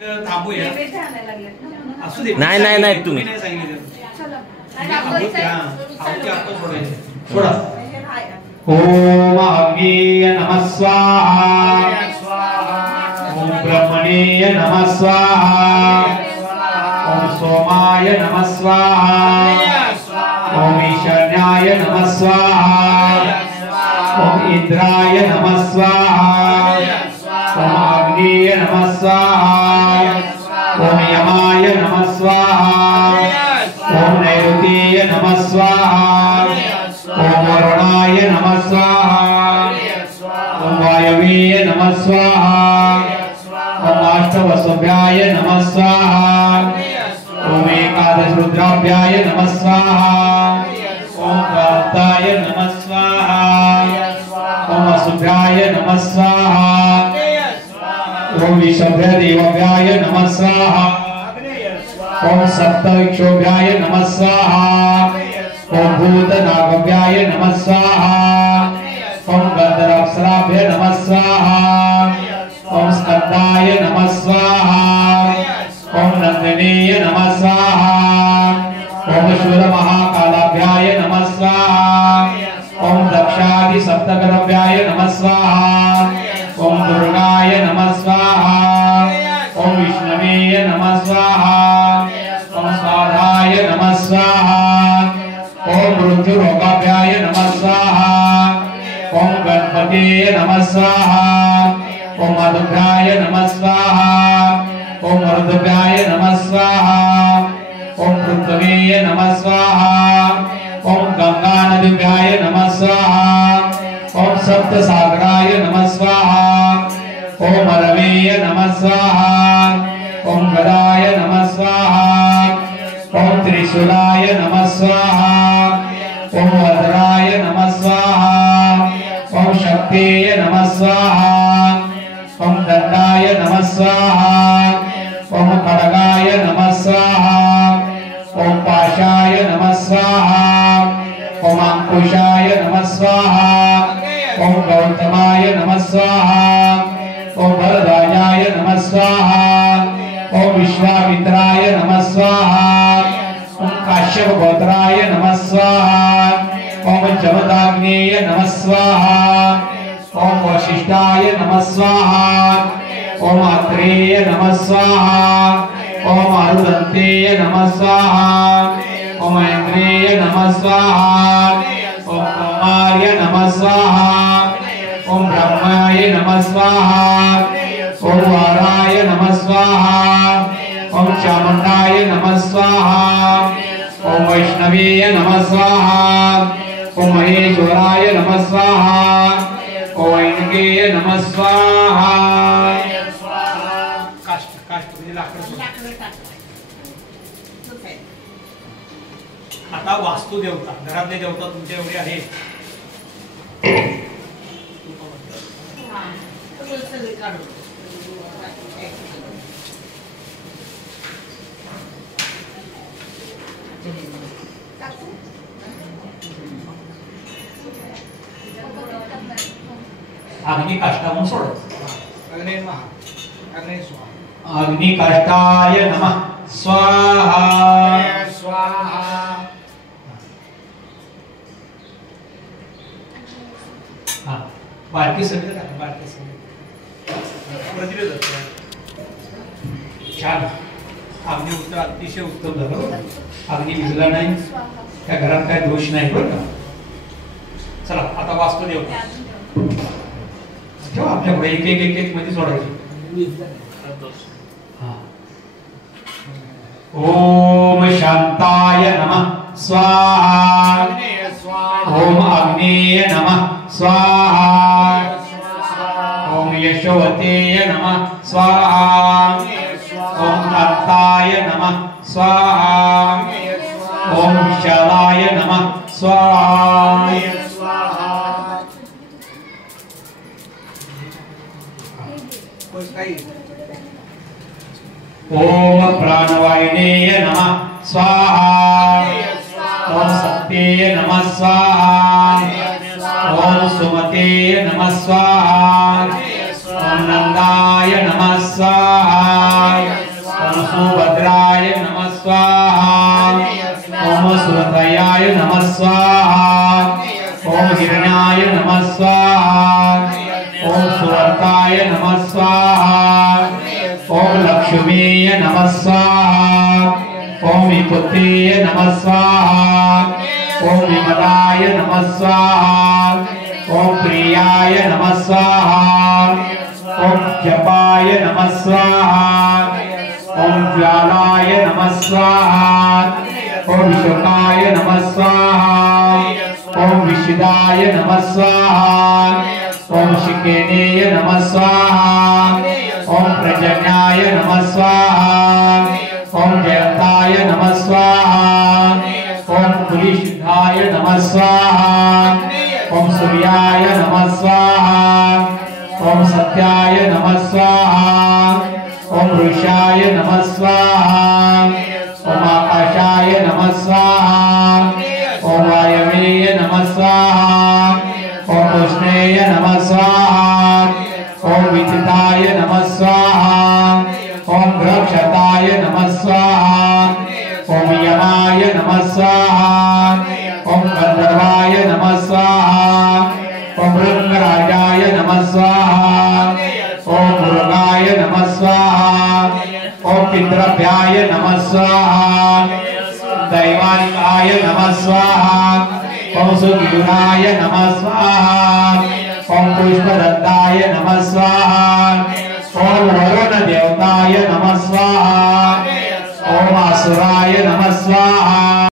थांबूया. असू दे. नाही नाही नाही तुम्ही नाही सांगितलं. सोडा. ओम अग्नीय नमः स्वाहा. ओम ब्रह्मणीय नमः स्वाहा. ओम सोमाय नमः स्वाहा. ओम ईशान्याय नमः स्वाहा. ओम इंद्राय नमः स्वाहा. ओम अग्नीय नमः स्वाहा. ओम यमाय नमः स्वाहा. ओम नैऋतीय नमः स्वाहा. ओम वरुणाय नमः स्वाहा. ओम वायवीय नमः स्वाहा. ओम अष्टवसुभ्याय नमः स्वाहा. ओम एकादश रुद्राभ्याय नमः स्वाहा. ओम द्वादशाय नमः स्वाहा. ओम अशुभ्याय नमः स्वाहा. ओम विशुभ्य देवभ्याय नमः स्वाहा. ओम सप्तविक्षोभ्याय नमः स्वाहा. ओम भूतनागभ्याय नमः स्वाहा. ओम गंधर्वाप्सराभ्य नमः स्वाहा. ओम स्कंदाय नमः स्वाहा. ओम नंदिनीय नमः स्वाहा. ओम शूर महाकालाभ्याय नमः स्वाहा. ओम दक्षादि सप्तगणभ्याय नमः स्वाहा. ओम दुर्गाय नमः स्वाहा. ओम विष्णवे नमः स्वाहा. ओम स्वाहाय नमः स्वाहा. ओम मृत्युरोगाभ्याय नमः स्वाहा. ओम गणपते नमः स्वाहा. ओम मधुभ्याय नमः स्वाहा. ओम मरुद्भ्याय नमः स्वाहा. ओम पृथ्वे नमः स्वाहा. ओम गंगा नदीभ्याय नमः स्वाहा. ओम सप्तसागराय नमः स्वाहा. ओम अरवे नमः स्वाहा. ओम गदाय नमः स्वाहा. ओम त्रिशूलाय नमः स्वाहा. ओम वज्राय नमः स्वाहा. ओम शक्तिय नमः स्वाहा. ओम दंडाय नमः स्वाहा. ओम खड्गाय नमः स्वाहा. ओम पाशाय नमः स्वाहा. ओम अंकुशाय नमः स्वाहा. ओम गौतमाय नमः स्वाहा. ओम वरदायाय नमः स्वाहा. ओम विश्वामित्राय नमः स्वाहा. ओम काश्यप गोत्राय नमः स्वाहा. ओम जमदाग्नेय नमः स्वाहा. ओम वशिष्ठाय नमः स्वाहा. ओम अत्रेय नमः स्वाहा. ओम अरुदन्तेय नमः स्वाहा. ओम ऐन्द्रेय नमः स्वाहा. ओम कुमार्य नमः स्वाहा. ओम ब्रह्माय नमः स्वाहा. ओम वाराय नमः स्वाहा. ओम चामुंडाय नमः स्वाहा. ओम वैष्णवेय नमः स्वाहा. ओम महेश्वराय नमः स्वाहा. ओम ऐनकेय नमः स्वाहा. आता वास्तु देवता घरातले देवता तुमच्या एवढे आहेत. अग्नि काष्ठावून सोडत. अग्नि काष्ठाय नमः स्वाहा. स्वाहा. बारकी समिती बारकी समिती छान. अग्नि उत्तर अतिशय उत्तम झालं. अग्नि विजला नाही. त्या घरात काय दोष नाही बरं का. चला आता वास्तू देवता ठेवा आपल्याकडे. एक एक एक एक मध्ये सोडायची. ओम शांताय नमः स्वाहा. ओम अग्नेय नमः स्वाहा. ओम यशोवतेय नमः स्वाहा. ओम कांताय नमः स्वाहा. ओम विशालाय नमः स्वाहा. ओम प्राणवायुनेय नमः स्वाहा. ओम शक्तेय नमः स्वाहा. ओम सुमतेय नमः स्वाहा. ओम नंदाय नमः स्वाहा. ओम लक्ष्मीय नमः स्वाहा ओम विपुत्तिय नमः स्वाहा ओम विमलाय नमः स्वाहा ओम प्रियाय नमः स्वाहा ओम जपाय नमः स्वाहा ओम ज्वालाय नमः स्वाहा ओम विशुकाय नमः स्वाहा ओम विशुदाय नमः स्वाहा ओम शिकेनेय नमः स्वाहा ओम प्रजन्याय नमः स्वाहा ओम जयंताय नमः स्वाहा ओम पुलिशुद्धाय नमः स्वाहा ओम सूर्याय नमः स्वाहा ओम सत्याय नमः स्वाहा ओम वृषाय नमः स्वाहा ओम आकाशाय नमः स्वाहा ओम वायवेय नमः स्वाहा ओम उष्णेय नमः स्वाहा ओम विदिताय नमः स्वाहा ओम रक्षताय नमः स्वाहा ओम यमाय नमः स्वाहा ओम गंधर्वाय नमः स्वाहा ओम रंगराजाय नमः स्वाहा ओम मुरुगाय नमः स्वाहा ओम पितृभ्याय नमः स्वाहा दैवानिकाय नमः स्वाहा ओम सुगीराय नमः स्वाहा ओम पुष्पदत्ताय नमः स्वाहा ओम वरुण देवताय नमः स्वाहा ओम असुराय नमः स्वाहा